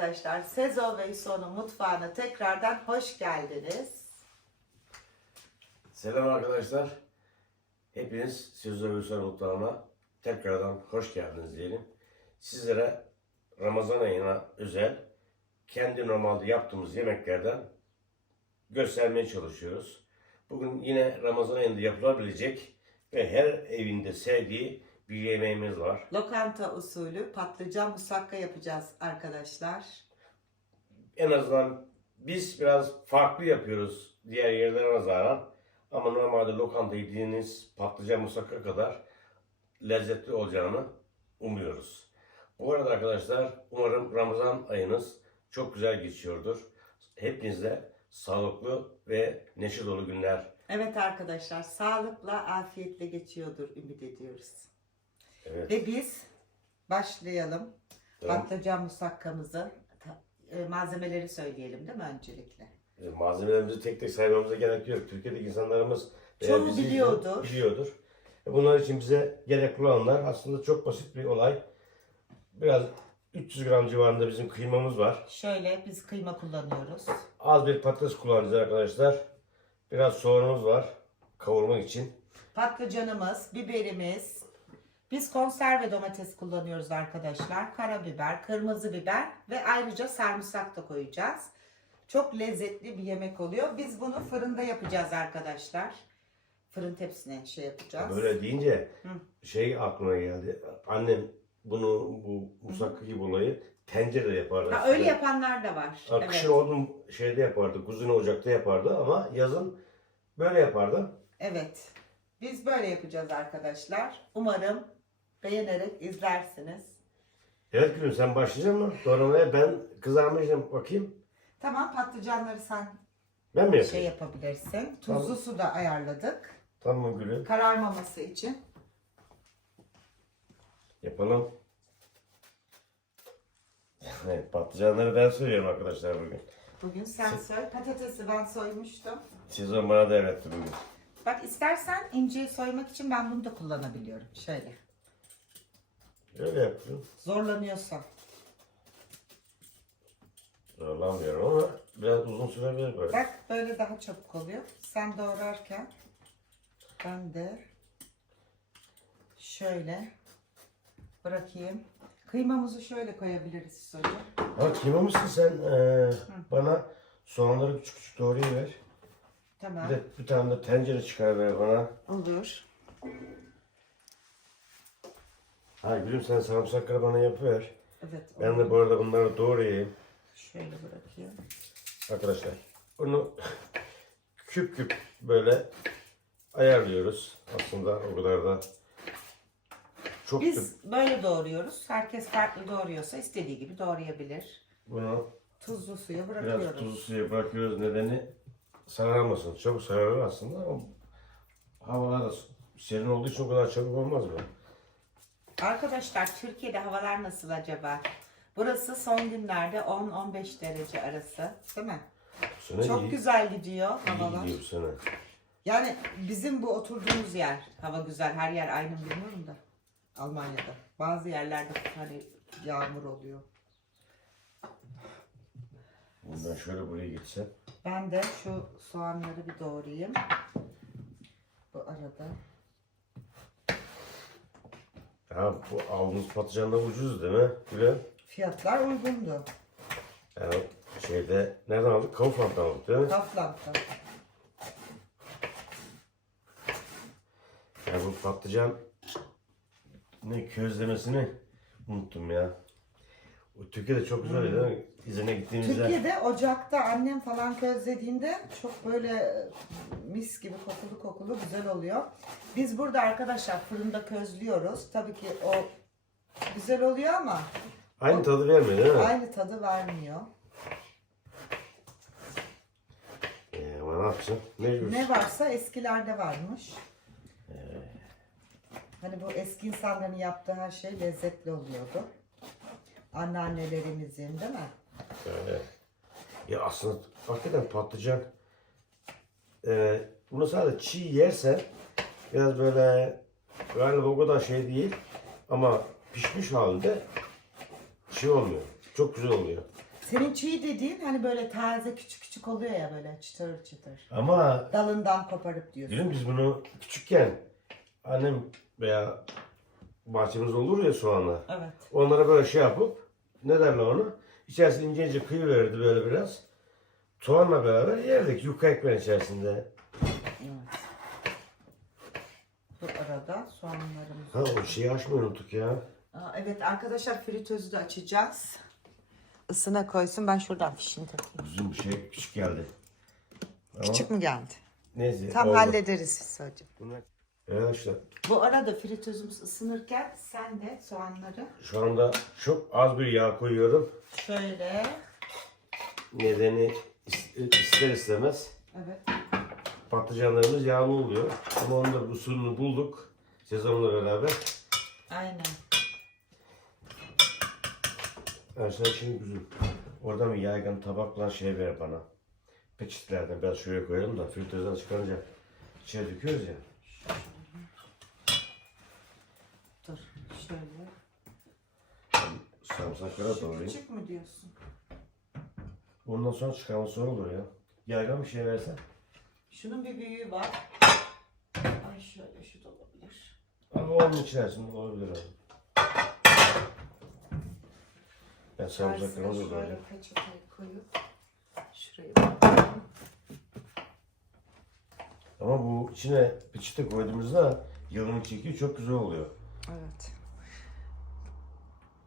Arkadaşlar. Sezo ve Sonu mutfağına tekrardan hoş geldiniz. Selam arkadaşlar. Hepiniz Sözde Gülsel Mutfağı'na tekrardan hoş geldiniz diyelim. Sizlere Ramazan ayına özel kendi normalde yaptığımız yemeklerden göstermeye çalışıyoruz. Bugün yine Ramazan ayında yapılabilecek ve her evinde sevdiği bir yemeğimiz var. Lokanta usulü patlıcan musakka yapacağız arkadaşlar. En azından biz biraz farklı yapıyoruz diğer yerlere nazaran. Ama normalde lokanta yediğiniz patlıcan musakka kadar lezzetli olacağını umuyoruz. Bu arada arkadaşlar umarım Ramazan ayınız çok güzel geçiyordur. Hepinize sağlıklı ve neşe dolu günler. Evet arkadaşlar sağlıkla afiyetle geçiyordur ümit ediyoruz. Evet. Ve biz başlayalım. Evet. Patlıcan musakkamızı e, malzemeleri söyleyelim değil mi öncelikle? E, Malzemelerimizi tek tek saymamıza gerek yok. Türkiye'deki insanlarımız veya Çoğu bizi biliyordur. biliyordur. E, Bunlar için bize gerekli olanlar aslında çok basit bir olay. Biraz 300 gram civarında bizim kıymamız var. Şöyle biz kıyma kullanıyoruz. Az bir patates kullanacağız arkadaşlar. Biraz soğanımız var kavurmak için. Patlıcanımız, biberimiz. Biz konserve domates kullanıyoruz arkadaşlar. Karabiber, kırmızı biber ve ayrıca sarımsak da koyacağız. Çok lezzetli bir yemek oluyor. Biz bunu fırında yapacağız arkadaşlar. Fırın tepsine şey yapacağız. Böyle deyince Hı. şey aklıma geldi. Annem bunu bu musakka gibi olayı tencerede yapardı. Ha, öyle yapanlar da var. Ha, Evet. Kışın odun şeyde yapardı, kuzine ocakta yapardı ama yazın böyle yapardı. evet. Biz böyle yapacağız arkadaşlar. Umarım beğenerek izlersiniz. Evet gülüm sen başlayacak mısın? Doğramaya ben kızarmışım bakayım. Tamam patlıcanları sen Ben mi yapayım? şey yapabilirsin. Tuzlu Tamam. su da ayarladık. Tamam gülüm. Kararmaması için. Yapalım. Evet, patlıcanları ben soyuyorum arkadaşlar bugün. Bugün sen soy. Patatesi ben soymuştum. Siz onu bana devretti bugün. Bak istersen inciyi soymak için ben bunu da kullanabiliyorum. Şöyle. Öyle yapıyorum. Zorlanıyorsan. Zorlanmıyorum ama biraz uzun sürebilir böyle. Bak böyle daha çabuk oluyor. Sen doğrarken ben de şöyle bırakayım. Kıymamızı şöyle koyabiliriz soyu. Ha kıyma mısın sen? Ee, bana soğanları küçük küçük doğrayıver. Tamam. Bir de bir tane de tencere çıkar ver bana. Olur. Ha gülüm sen sarımsakları bana yapıver. Evet. Ben de bu arada bunları doğrayayım. Şöyle bırakayım. Arkadaşlar bunu küp küp böyle ayarlıyoruz. Aslında o kadar da çok. Biz böyle doğruyoruz. Herkes farklı doğruyorsa istediği gibi doğrayabilir. Bunu Tuzlu suya biraz bırakıyoruz. tuzlu suya bırakıyoruz. Nedeni sararmasın. Çabuk sararır aslında ama havalar da serin olduğu için o kadar çabuk olmaz mı? Arkadaşlar Türkiye'de havalar nasıl acaba? Burası son günlerde 10-15 derece arası. Değil mi? Bu sene Çok iyi, güzel gidiyor iyi havalar. gidiyor bu sene. Yani bizim bu oturduğumuz yer hava güzel. Her yer aynı mı bilmiyorum da. Almanya'da. Bazı yerlerde hani yağmur oluyor. Bundan şöyle buraya gitsem. Ben de şu soğanları bir doğrayayım. Bu arada. Ya bu aldığımız patlıcanlar ucuz değil mi? Gülen. Fiyatlar uygundu. Yani şeyde nereden aldık? Kaufland'dan aldık değil mi? Kaflant'ta. Ya bu patlıcan ne közlemesini unuttum ya. Türkiye'de çok güzel değil mi? İzine gittiğimizde. Türkiye'de ocakta annem falan közlediğinde çok böyle mis gibi kokulu kokulu güzel oluyor. Biz burada arkadaşlar fırında közlüyoruz. Tabii ki o güzel oluyor ama Aynı tadı vermiyor değil mi? aynı tadı vermiyor. Ee, ama ne yapacağım? Mecbur. Ne varsa eskilerde varmış. Hani bu eski insanların yaptığı her şey lezzetli oluyordu. Anneannelerimizin değil mi? Öyle. Ya aslında hakikaten patlıcan e, bunu sadece çiğ yersen biraz böyle galiba o kadar şey değil ama pişmiş halinde şey olmuyor. Çok güzel oluyor. Senin çiğ dediğin hani böyle taze küçük küçük oluyor ya böyle çıtır çıtır. Ama Dalından koparıp diyorsun. Diyorum biz bunu küçükken annem veya bahçemiz olur ya soğanlar. Evet. Onlara böyle şey yapıp ne derler onu? İçerisine ince ince kıyı verirdi böyle biraz. Soğanla beraber yerdik yufka ekmeğin içerisinde. Evet. Bu arada soğanlarımız. Ha o şeyi açmayı unuttuk ya. Aa, evet arkadaşlar fritözü de açacağız. Isına koysun ben şuradan fişini takayım. Uzun bir şey küçük geldi. Ama Küçük mü geldi? neyse. Tam oldu. hallederiz hocam. Bunlar- Arkadaşlar Bu arada fritözümüz ısınırken sen de soğanları şu anda çok az bir yağ koyuyorum. şöyle Nedeni is- ister istemez evet patlıcanlarımız yağlı oluyor. Ama onun da usulünü bulduk. Sezonla beraber. aynen. Arkadaşlar şimdi güzel. Oradan bir yaygın tabakla şey ver bana. Peçetlerden biraz şuraya koyalım da filtreden çıkarınca içine döküyoruz ya. Dur şöyle. Sarımsaklara doğrayayım. küçük mü diyorsun? Ondan sonra çıkarması zor olur ya. Yaygın bir şey versen. Şunun bir büyüğü var. Ay şöyle şu da olabilir. Ama onun içerisinde olabilir abi. Ben sarımsaklarımı İçerisine da şöyle doğrayayım. peçeteyi koyup şurayı bırakalım. Ama bu içine peçete koyduğumuzda yağını çekiyor çok güzel oluyor. Evet.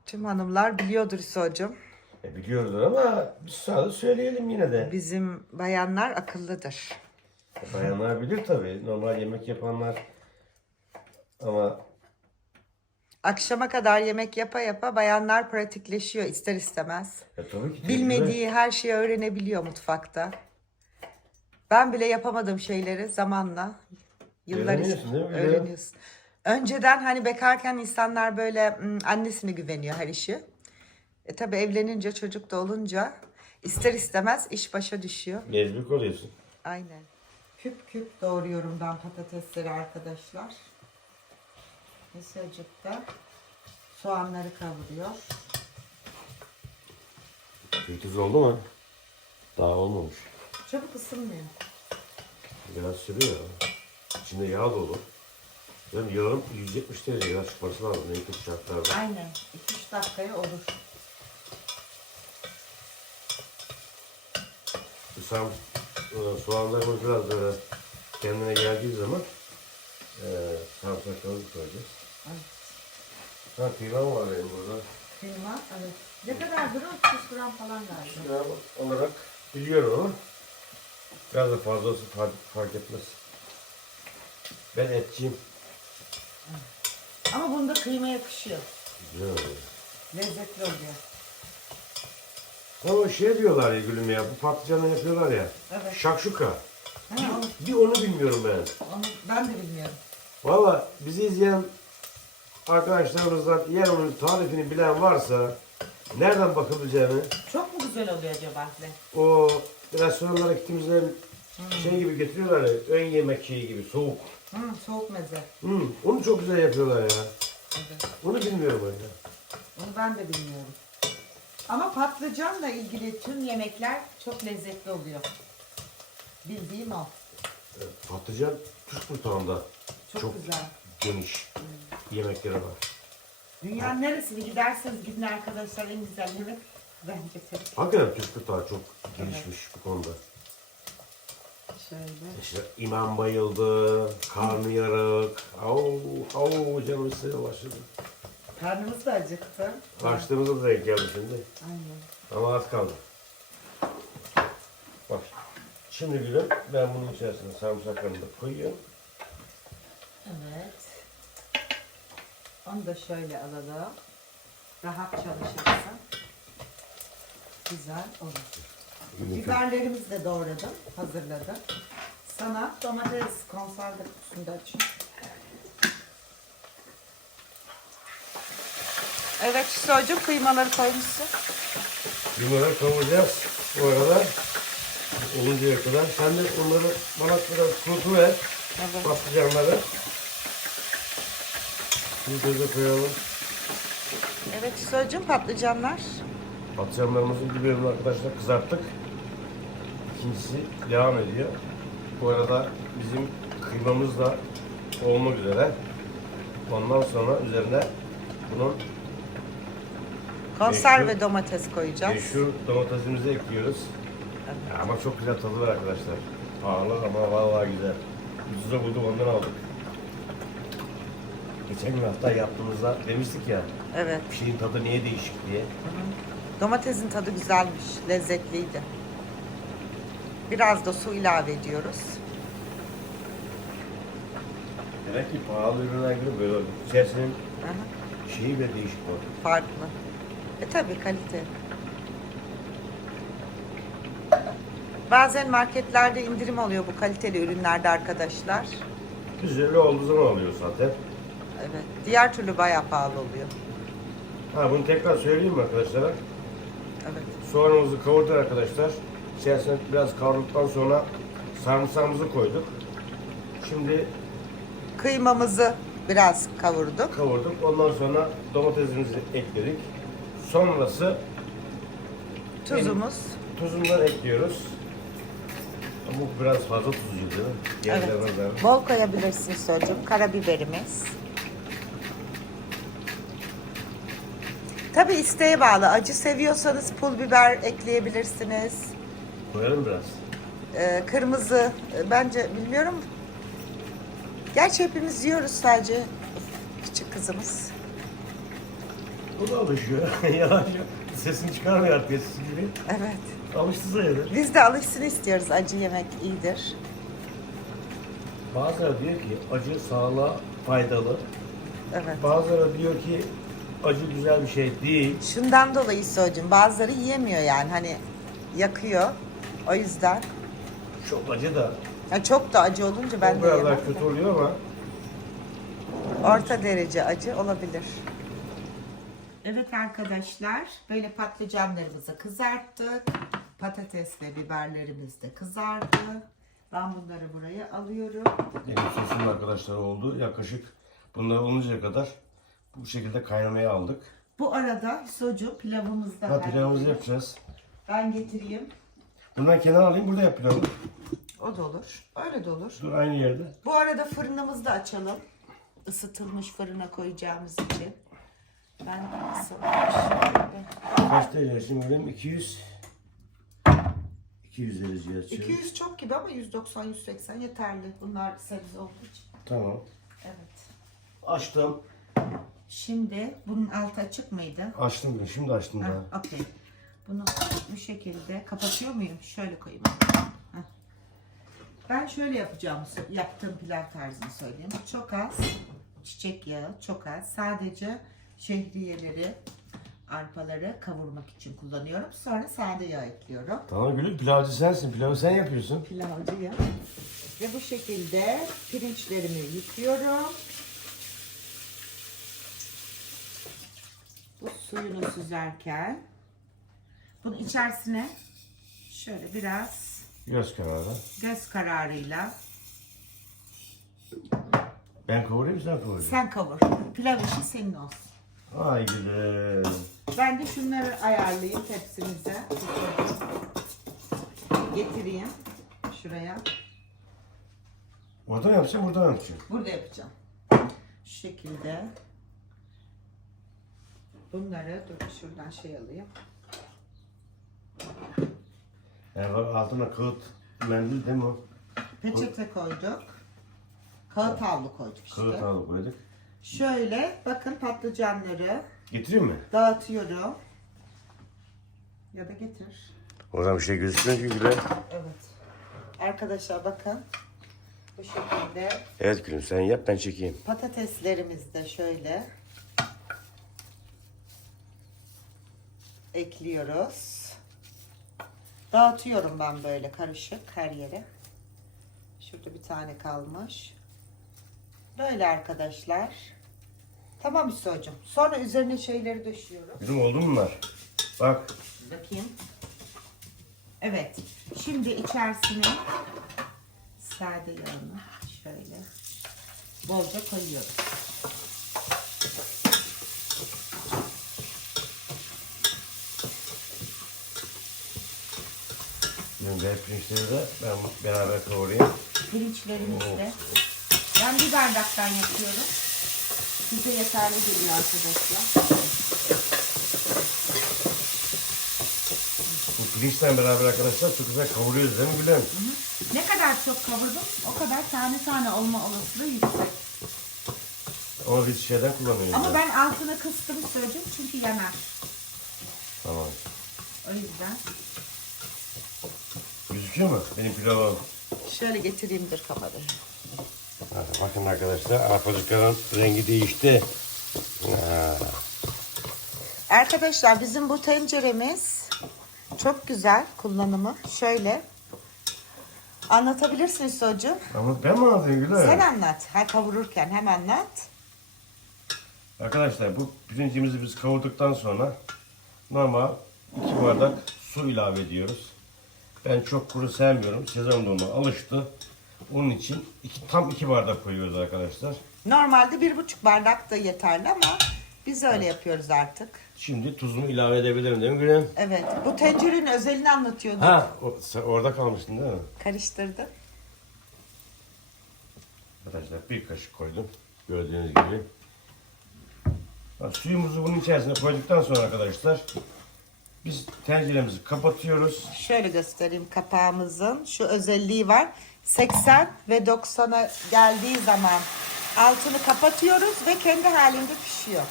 Tüm hanımlar biliyordur hocam. E biliyoruz ama biz sadece söyleyelim yine de. Bizim bayanlar akıllıdır. Bayanlar bilir tabii. Normal yemek yapanlar ama Akşama kadar yemek yapa yapa bayanlar pratikleşiyor ister istemez. e, tabii ki. Bilmediği her şeyi öğrenebiliyor mutfakta. Ben bile yapamadığım şeyleri zamanla yıllar Öğreniyorsun değil mi? öğreniyorsun. Önceden hani bekarken insanlar böyle "Hmm, annesine güveniyor her işi. E tabi evlenince çocuk da olunca ister istemez iş başa düşüyor. Mecbur oluyorsun. Aynen. Küp küp doğruyorum ben patatesleri arkadaşlar. Mesajcık da soğanları kavuruyor. Kültüz oldu mu? Daha olmamış. Çabuk ısınmıyor. Biraz sürüyor. İçinde yağ dolu. Yani yağın 170 derece yağ çıkması lazım. Ne kötü şartlarda. Aynen. 2-3 dakikaya olur. Sam, e, soğanlarımız biraz böyle kendine geldiği zaman e, sarımsaklarımızı koyacağız. Evet. Ha kıymam var benim burada. Kıyma, evet. Ne kadar durur? 300 gram falan galiba. Kıymam olarak biliyorum ama biraz da fazlası fark, fark etmez. Ben etçiyim. Ama bunda kıyma yakışıyor. Güzel oluyor. Lezzetli oluyor. Ama şey diyorlar ya gülüm ya, bu patlıcanı yapıyorlar ya. Evet. Şakşuka. Ha, onu, Bir onu bilmiyorum ben. onu ben de bilmiyorum. Valla bizi izleyen arkadaşlarımızdan eğer onun tarifini bilen varsa nereden bakılacağını Çok mu güzel oluyor acaba? O restoranlara gittiğimizde şey gibi getiriyorlar ya ön yemek şeyi gibi soğuk. Hı, soğuk meze. Hı, onu çok güzel yapıyorlar ya. Evet. Onu bilmiyorum öyle. Onu ben de bilmiyorum. Ama patlıcanla ilgili tüm yemekler çok lezzetli oluyor. Bildiğim o. Evet, Patlıcan Türk mutfağında Çok, Çok. güzel. geniş yemekleri var. Dünyanın neresine giderseniz gidin arkadaşlar en güzel yemek bence tabii. Hakikaten Türk mutfağı çok gelişmiş bu konuda. Şöyle. İşte imam bayıldı, karnı yarık, au, au canım isteye başladı. Karnımız da acıktı. Açtığımızda da denk geldi şimdi. Aynen. Ama az kaldı. Bak. Şimdi gülüm ben bunun içerisine sarımsaklarını da koyuyorum. Evet. Onu da şöyle alalım. Rahat çalışırsın. Güzel olur. Biberlerimizi de doğradım, hazırladım. Sana domates konserve kutusunda açayım. Evet Hüso'cum kıymaları koymuşsun. Bunları kavuracağız. Bu arada oluncaya kadar. Sen de onları bana biraz kurutu ver. Evet. Patlıcanları. Bir göze koyalım. Evet Hüso'cum patlıcanlar. Patlıcanlarımızın bir bölümünü arkadaşlar kızarttık. İkincisi devam ediyor. Bu arada bizim kıymamız da olmak üzere. Ondan sonra üzerine bunun Konserve Meşhur- domates koyacağız. meşhur domatesimizi ekliyoruz. Ama çok güzel tadı var arkadaşlar. Pahalı ama vallahi güzel. Ucuza bulduk ondan aldık. Geçen gün hatta yaptığımızda demiştik ya Evet. bir şeyin tadı niye değişik diye. Domatesin tadı güzelmiş, lezzetliydi. Biraz da su ilave ediyoruz. Demek ki pahalı ürünler gibi böyle oluyor. İçerisinin Aha, şeyi bile değişik bu. farklı. E tabi kalite. Bazen marketlerde indirim oluyor bu kaliteli ürünlerde arkadaşlar. Güzel olduğu zaman oluyor zaten. Evet. Diğer türlü bayağı pahalı oluyor. Ha bunu tekrar söyleyeyim mi arkadaşlara? Evet. Soğanımızı kavurduk arkadaşlar. İçerisine biraz kavurduktan sonra sarımsağımızı koyduk. Şimdi Kıymamızı biraz kavurduk. kavurduk. Ondan sonra domatesimizi ekledik. Sonrası Tuzumuz. tuzundan ekliyoruz. Bu biraz fazla tuzlu değil mi? Evet. Diğerlerine. Bol koyabilirsin sözüm. Karabiberimiz. Tabi isteğe bağlı. Acı seviyorsanız pul biber ekleyebilirsiniz. Koyalım biraz. Ee, kırmızı e, bence bilmiyorum. Gerçi hepimiz yiyoruz sadece küçük kızımız. Bu da alışıyor. Yavaş yavaş. Sesini çıkarmıyor artık eskisi gibi. Evet. Alıştı sayılır. Biz de alışsın istiyoruz. Acı yemek iyidir. Bazıları diyor ki acı sağlığa faydalı. Evet. Bazıları diyor ki acı güzel bir şey değil. Şundan dolayı söyleyeceğim. Bazıları yiyemiyor yani hani yakıyor. O yüzden. Çok acı da Ya çok da acı olunca ben de yemem. kötü oluyor ama Orta derece acı olabilir. Evet arkadaşlar, böyle patlıcanlarımızı kızarttık. Patates ve biberlerimiz de kızardı. Ben bunları buraya alıyorum. benim sosum arkadaşlar oldu. Yaklaşık bunlar oluncaya kadar bu şekilde kaynamaya aldık. Bu arada socu pilavımızı da Ha pilavımızı yapacağız. Ben getireyim. Bundan kenara alayım burada yap pilavı. O da olur. Öyle de olur. Dur aynı yerde. Bu arada fırınımızı da açalım. Isıtılmış fırına koyacağımız için. Ben ısıtmış. Kaç derece şimdi benim 200 200 derece açıyoruz. 200 çok gibi ama 190-180 yeterli. Bunlar sebze olduğu için. Tamam. Evet. Açtım. Şimdi bunun altı açık mıydı? Açtım ben. Şimdi açtım Ha, daha. okey. Bunu bu şekilde kapatıyor muyum? Şöyle koyayım. Heh. Ben şöyle yapacağım. Yaptığım pilav tarzını söyleyeyim. Çok az çiçek yağı, çok az. Sadece şehriyeleri, arpaları kavurmak için kullanıyorum. Sonra sade yağ ekliyorum. Tamam gülüm pilavcı sensin. Pilavı sen yapıyorsun. Pilavcı ya. Ve bu şekilde pirinçlerimi yıkıyorum. Bu suyunu süzerken bunun içerisine şöyle biraz Göz kararı. göz kararıyla Ben kavurayım sen kavuracaksın. sen kavur. Pilav işi senin olsun. Ay gülüm. Ben de şunları ayarlayayım tepsimize. Getireyim şuraya. Orada mı yapacağım burada mı yapacağım? Burada yapacağım. Şu şekilde. Bunları dur şuradan şey alayım. Yani altına kağıt mendil değil mi o? Peçete koyduk. Kağıt havlu koyduk işte. Kağıt alıp koyduk. Şöyle bakın patlıcanları Getireyim mi? dağıtıyorum. Ya da getir. O zaman bir şey gözükmüyor ki güle. Evet. Arkadaşlar bakın. Bu şekilde Evet gülüm sen yap ben çekeyim. patateslerimizi de şöyle ekliyoruz. Dağıtıyorum ben böyle karışık her yere. Şurada bir tane kalmış. Böyle arkadaşlar. Tamam Hüso'cum. Sonra üzerine şeyleri döşüyorum. Gülüm oldu mu bunlar? Bak. Bakayım. Evet. Şimdi içerisine sade yağını şöyle bolca koyuyoruz. Şimdi hep pirinçleri de ben beraber kavurayım. Pirinçlerimiz de. Ben bir bardaktan yapıyorum. Bize yeterli geliyor arkadaşlar. Bu pirinçle beraber arkadaşlar çok güzel kavuruyoruz değil mi Gülüm? Ne kadar çok kavurdum o kadar tane tane olma olasılığı yüksek. Ama biz şeyden kullanıyoruz. Ama ya. ben altını kıstım söyleyeceğim çünkü yanar. Tamam. O yüzden. Gözüküyor mu benim pilavım? Şöyle getireyim dur. Hadi bakın arkadaşlar arpacıkların rengi değişti. Ha. Arkadaşlar bizim bu tenceremiz çok güzel kullanımı. Şöyle. Anlatabilirsin Socu. Ama ben mi anlatayım Gülüm? Sen anlat. Ha kavururken hem anlat. Arkadaşlar bu pirincimizi biz kavurduktan sonra normal iki bardak su ilave ediyoruz. Ben çok kuru sevmiyorum. Sezon dolma alıştı. Onun için iki, tam iki bardak koyuyoruz arkadaşlar. Normalde bir buçuk bardak da yeterli ama biz öyle yapıyoruz artık. Şimdi tuzunu ilave edebilirim değil mi Gülüm? Evet. Bu tencerenin özelini anlatıyorduk. Ha, o- sen orada kalmıştın değil mi? Karıştırdım. Arkadaşlar bir kaşık koydum. Gördüğünüz gibi. Ha, suyumuzu bunun içerisine koyduktan sonra arkadaşlar biz tenceremizi kapatıyoruz. Şöyle göstereyim kapağımızın şu özelliği var. 80 ve 90'a geldiği zaman altını kapatıyoruz ve kendi halinde pişiyor.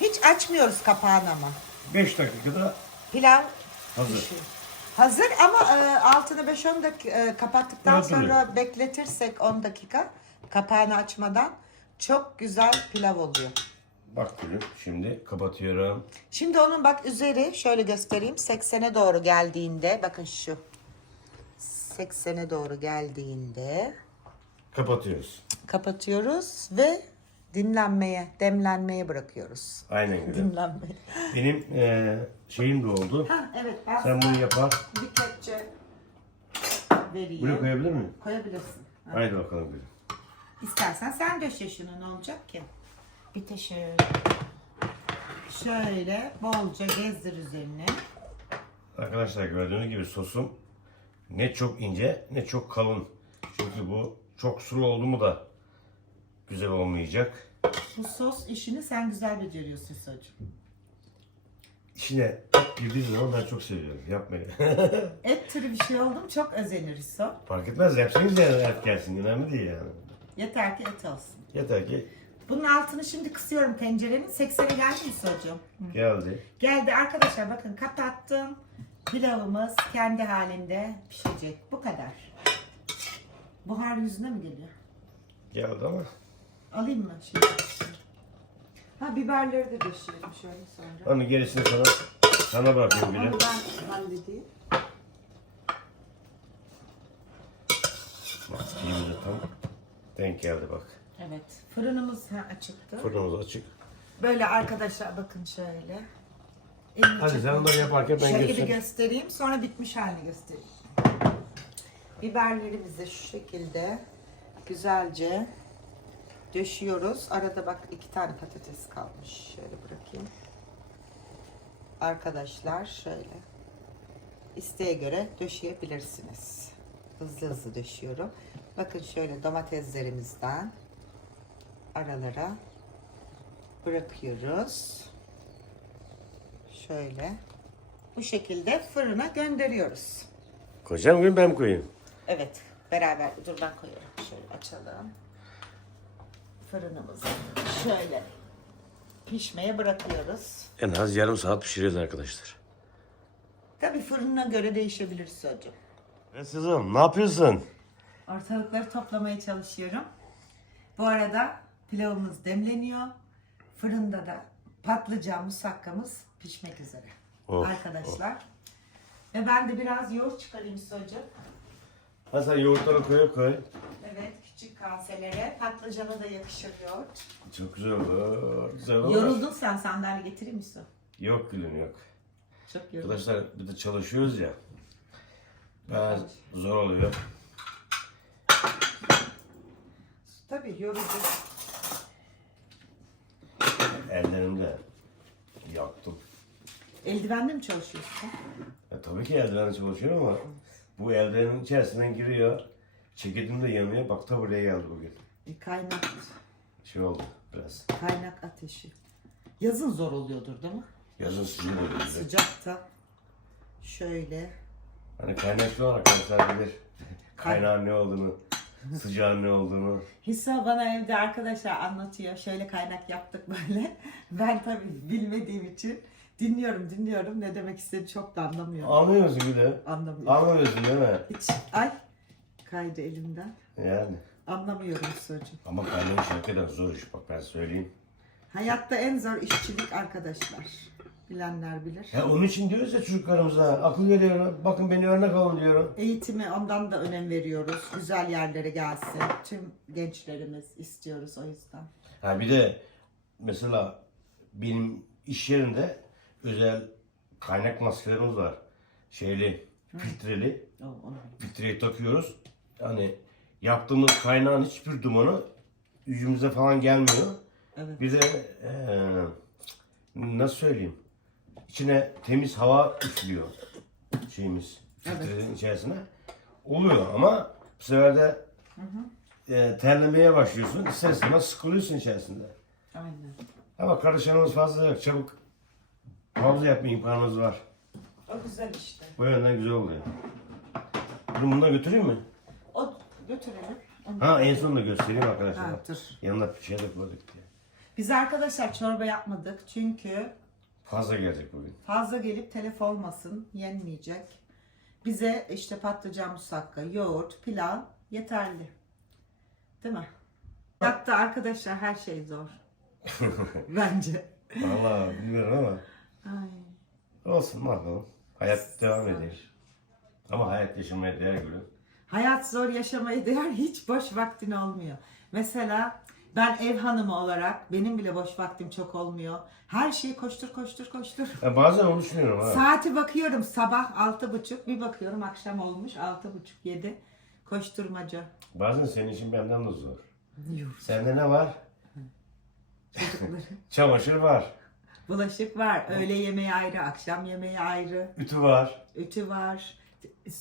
Hiç açmıyoruz kapağını ama. 5 dakikada Pilav Hazır. pişiyor. Hazır ama e, altını 5-10 dakika kapattıktan Evet, duruyor. sonra bekletirsek 10 dakika kapağını açmadan çok güzel pilav oluyor. Bak Gülüm şimdi kapatıyorum. Şimdi onun bak üzeri şöyle göstereyim 80'e doğru geldiğinde bakın şu 80'e doğru geldiğinde Kapatıyoruz. kapatıyoruz ve dinlenmeye, demlenmeye bırakıyoruz. Aynen Gülüm. Dinlenmeye. Benim eee, şeyim de oldu. Ha evet ben Sen bunu yapar. bir kepçe vereyim. Buraya koyabilir miyim? Koyabilirsin. Ha. Haydi bakalım Gülüm. İstersen sen döşe şunu ne olacak ki? De şöyle. Bolca gezdir üzerine. Arkadaşlar gördüğünüz gibi sosum ne çok ince ne çok kalın. Çünkü bu çok sulu oldu mu da güzel olmayacak. Bu sos işini sen güzel beceriyorsun Socuğum. İçine et girdiği zaman ben çok seviyorum. Yapmayın. Et türü bir şey oldum çok özeniriz o. Fark etmez. Yapsanız yani et gelsin. Önemli değil yani. Yeter ki et olsun. Yeter ki Bunun altını şimdi kısıyorum tencerenin. 80'e geldi mi Socuğum? geldi. Geldi arkadaşlar bakın kapattım. Pilavımız kendi halinde pişecek. Bu kadar. Buhar yüzüne mi geliyor? Geldi ama. Alayım mı şimdi? Ha biberleri de döşeyelim şöyle sonra. Onun gerisini sana sana bırakıyorum bile. Onu ben halledeyim. Bak de tam denk geldi bak. Evet. Fırınımız ha, açıktı. Fırınımız açık. Böyle arkadaşlar bakın şöyle. Elini Hadi sen çekeyim. onları yaparken ben Şöyle bir göstereyim. göstereyim sonra bitmiş halini göstereyim. Biberlerimizi şu şekilde güzelce döşüyoruz. Arada bak iki tane patates kalmış. Şöyle bırakayım. Arkadaşlar şöyle. İsteğe göre döşeyebilirsiniz. Hızlı hızlı döşüyorum. Bakın şöyle domateslerimizden aralara bırakıyoruz. Şöyle. Bu şekilde fırına gönderiyoruz. Koyacağım gün ben koyayım? Evet. Beraber. Dur ben koyuyorum. Şöyle açalım. Fırınımızı şöyle pişmeye bırakıyoruz. En az yarım saat pişireceğiz arkadaşlar. Tabii fırına göre değişebilir hocam. Evet Sızım ne yapıyorsun? Ortalıkları toplamaya çalışıyorum. Bu arada pilavımız demleniyor. Fırında da patlıcan musakkamız pişmek üzere. Of, Arkadaşlar. Ve ben de biraz yoğurt çıkarayım hocam. Ha sen yoğurtları koy koy. Evet küçük kaselere. Patlıcana da yakışır yoğurt. Çok güzel oldu. Güzel oldu. Yoruldun sen sandalye getirir misin? Yok gülüm yok. Çok yoruldum. Arkadaşlar bir de çalışıyoruz ya. Biraz zor oluyor. Tabii yorucu. Ellerimde yaktım. Eldivenle mi çalışıyorsun? Ya tabii ki eldivenle çalışıyorum ama bu eldivenin içerisinden giriyor. Çekirdim de yanıyor. Bak ta buraya geldi bugün. E, kaynak, Şey oldu biraz. kaynak ateşi. Yazın zor oluyordur değil mi? Yazın sıcak oluyor. Sıcakta şöyle Hani kaynakçı olan arkadaşlar bilir. Kaynağın ne olduğunu, sıcağın ne olduğunu. Hissa bana evde arkadaşlar anlatıyor. Şöyle kaynak yaptık böyle. Ben tabii bilmediğim için dinliyorum dinliyorum. Ne demek istediğini çok da anlamıyorum. Anlıyor musun bir de? Anlamıyorum. Anlamıyorsun değil mi? Hiç ay kaydı elimden. Yani. Anlamıyorum sözcüğü. Ama kaynak işi hakikaten zor iş bak ben söyleyeyim. Hayatta en zor işçilik arkadaşlar. Bilenler bilir. Ya onun için diyoruz ya çocuklarımıza akıl veriyorum. Bakın beni örnek alın diyorum. Eğitimi ondan da önem veriyoruz. Güzel yerlere gelsin. Tüm gençlerimiz istiyoruz o yüzden. Ha bir de mesela benim iş yerinde özel kaynak maskelerimiz var. Şeyli, filtreli. Filtreyi takıyoruz. Yani yaptığımız kaynağın hiçbir dumanı yüzümüze falan gelmiyor. Evet. Bir de eee, nasıl söyleyeyim? İçine temiz hava üflüyor şeyimiz filtrenin içerisine. Oluyor ama bu sefer de eee, terlemeye başlıyorsun. İster istemez sıkılıyorsun içerisinde. Aynen. Ama karışanımız fazla yok. Çabuk havlu yapma imkanımız var. O güzel işte. Bu yönden güzel oluyor. Bunu bundan götüreyim mi? O götürelim. Ha en son da göstereyim arkadaşlar. Ha, dur. Yanına bir şey de koyduk diye. Biz arkadaşlar çorba yapmadık çünkü Fazla gelecek bugün. fazla gelip telef olmasın, yenmeyecek. Bize işte patlıcan musakka, yoğurt, pilav yeterli. Değil mi? Hayatta arkadaşlar her şey zor. Bence. Vallahi bilmiyorum ama Ay. olsun ne yapalım. Hayat devam ediyor. Ama hayat yaşamaya değer gülüm. Hayat zor yaşamaya değer hiç boş vaktin olmuyor. Mesela ben ev hanımı olarak benim bile boş vaktim çok olmuyor. Her şeyi koştur koştur koştur. Ya bazen onu düşünüyorum ha. Saati bakıyorum sabah altı buçuk bir bakıyorum akşam olmuş altı buçuk yedi koşturmaca. Bazen senin için benden de zor. Yuh, Sende ne var? Çocukları. Çamaşır var. Bulaşık var öğle yemeği ayrı akşam yemeği ayrı Ütü var. ütü var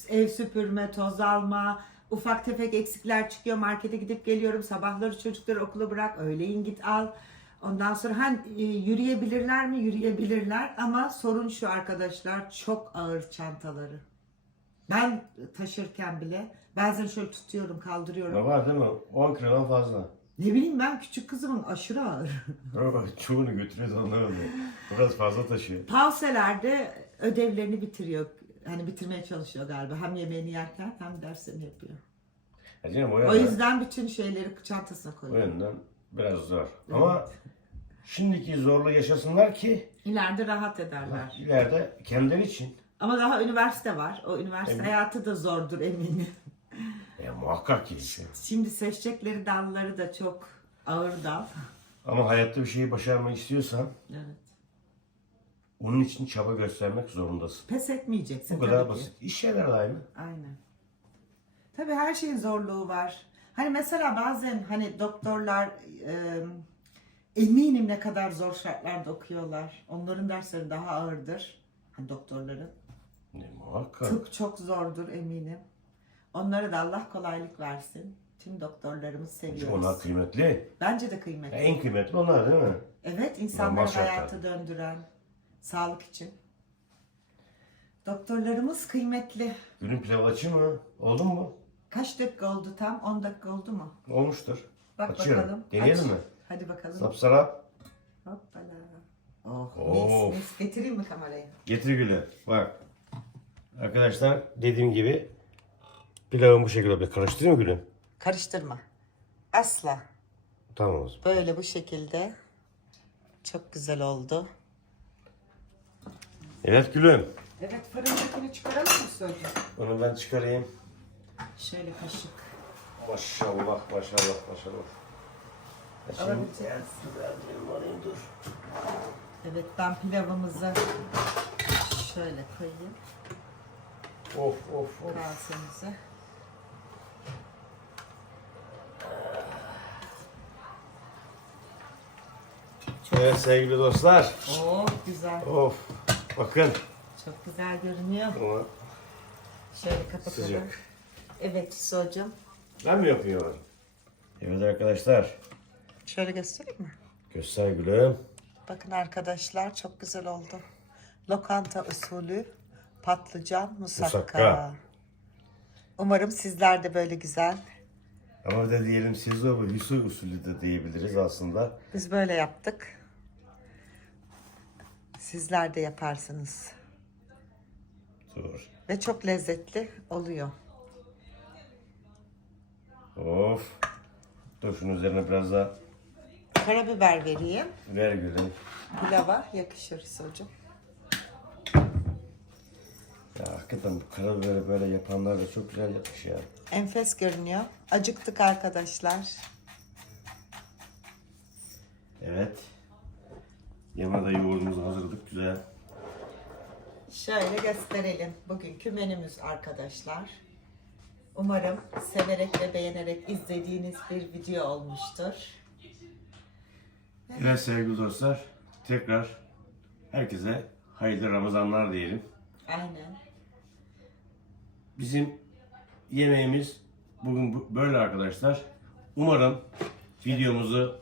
ev süpürme toz alma ufak tefek eksikler çıkıyor markete gidip geliyorum sabahları çocukları okula bırak öğleyin git al Ondan sonra hani e, yürüyebilirler mi? Yürüyebilirler ama sorun şu arkadaşlar çok ağır çantaları. Ben taşırken bile bazen şöyle tutuyorum kaldırıyorum. Ne var değil mi? 10 kilodan fazla. Ne bileyim ben küçük kızımın aşırı ağır. Çoğunu götürüyor da onları da. Biraz fazla taşıyor. Pauselerde ödevlerini bitiriyor. Hani bitirmeye çalışıyor galiba. Hem yemeğini yerken hem dersini yapıyor. Ya canım, o, O yönden, yüzden bütün şeyleri çantasına o koyuyor. yönden biraz zor. Ama şimdiki zorlu yaşasınlar ki İleride rahat ederler. ileride kendileri için. Ama daha üniversite var. O üniversite Evet. hayatı da zordur eminim. Ya muhakkak ki. Şimdi seçecekleri dalları da çok ağır dal. Ama hayatta bir şeyi başarmak istiyorsan Evet. Onun için çaba göstermek zorundasın. Pes etmeyeceksin Bu kadar tabii ki. basit. İş şeyler de aynı. Aynen. Tabii her şeyin zorluğu var. Hani mesela bazen hani doktorlar e, eminim ne kadar zor şartlarda okuyorlar. Onların dersleri daha ağırdır. Hani doktorların. Ne muhakkak. Tıp çok zordur eminim. Onlara da Allah kolaylık versin. Tüm doktorlarımız seviyoruz. Onlar kıymetli. Bence de kıymetli. En kıymetli onlar değil mi? Evet, insanları Normal şartlar. hayata döndüren, sağlık için. Doktorlarımız kıymetli. Günün pilavı açayım mı? Oldu mu? Kaç dakika oldu tam? 10 dakika oldu mu? Olmuştur. Bak Açıyorum. bakalım. Deneyelim Aç. mi? Hadi bakalım. Sapsarap. Hoppala. Oh, Of. mis mis. Getireyim mi kamerayı? Getir gülü. Bak. Arkadaşlar dediğim gibi pilavın bu şekilde bir karıştırayım mı gülüm? Karıştırma. Asla. Tamam o zaman. Böyle bu şekilde. Çok güzel oldu. Evet gülüm. Evet fırındakini çıkaralım mı Sözcü? Onu ben çıkarayım. Şöyle kaşık. Maşallah maşallah maşallah. Ya şimdi- Alabileceğiz. Ben alayım, dur. Evet ben pilavımızı şöyle koyayım Of of of. kasemize. Evet sevgili dostlar. Oh güzel. Of. Bakın. Çok güzel görünüyor. Ama Şöyle kapatalım. sıcak. Evet Hüso'cum. Ben mi yapıyorum? Evet arkadaşlar. Şöyle göstereyim mi? Göster gülüm. Bakın arkadaşlar çok güzel oldu. Lokanta usulü patlıcan musakka. Musakka. Umarım sizler de böyle güzel. Ama bir de diyelim Sizo ve Hüso usulü de diyebiliriz aslında. Biz böyle yaptık. Sizler de yaparsınız. Dur. Ve çok lezzetli oluyor. Of. Dur şunun üzerine biraz daha Karabiber vereyim. ver gülüm. Pilava yakışır Hüso'cum. Ya hakikaten bu karabiberi böyle yapanlar da çok güzel yapmış ya. Enfes görünüyor. Acıktık arkadaşlar. Evet. Yanına da yoğurdumuzu hazırladık güzel. Şöyle gösterelim bugünkü menümüz arkadaşlar. Umarım severek ve beğenerek izlediğiniz bir video olmuştur. Evet sevgili dostlar tekrar herkese hayırlı Ramazanlar diyelim. Aynen. Bizim yemeğimiz bugün bu- böyle arkadaşlar. Umarım videomuzu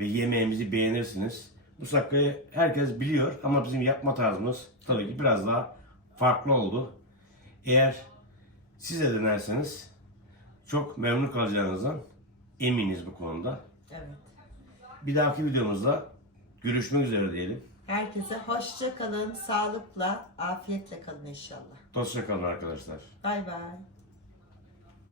ve yemeğimizi beğenirsiniz. Bu sakkayı herkes biliyor ama bizim yapma tarzımız tabii ki biraz daha farklı oldu. Eğer siz de denerseniz çok memnun kalacağınızdan eminiz bu konuda. Evet. Bir dahaki videomuzda görüşmek üzere diyelim. Herkese hoşça kalın, sağlıkla, afiyetle kalın inşallah. Hoşça kalın arkadaşlar. Bay bay.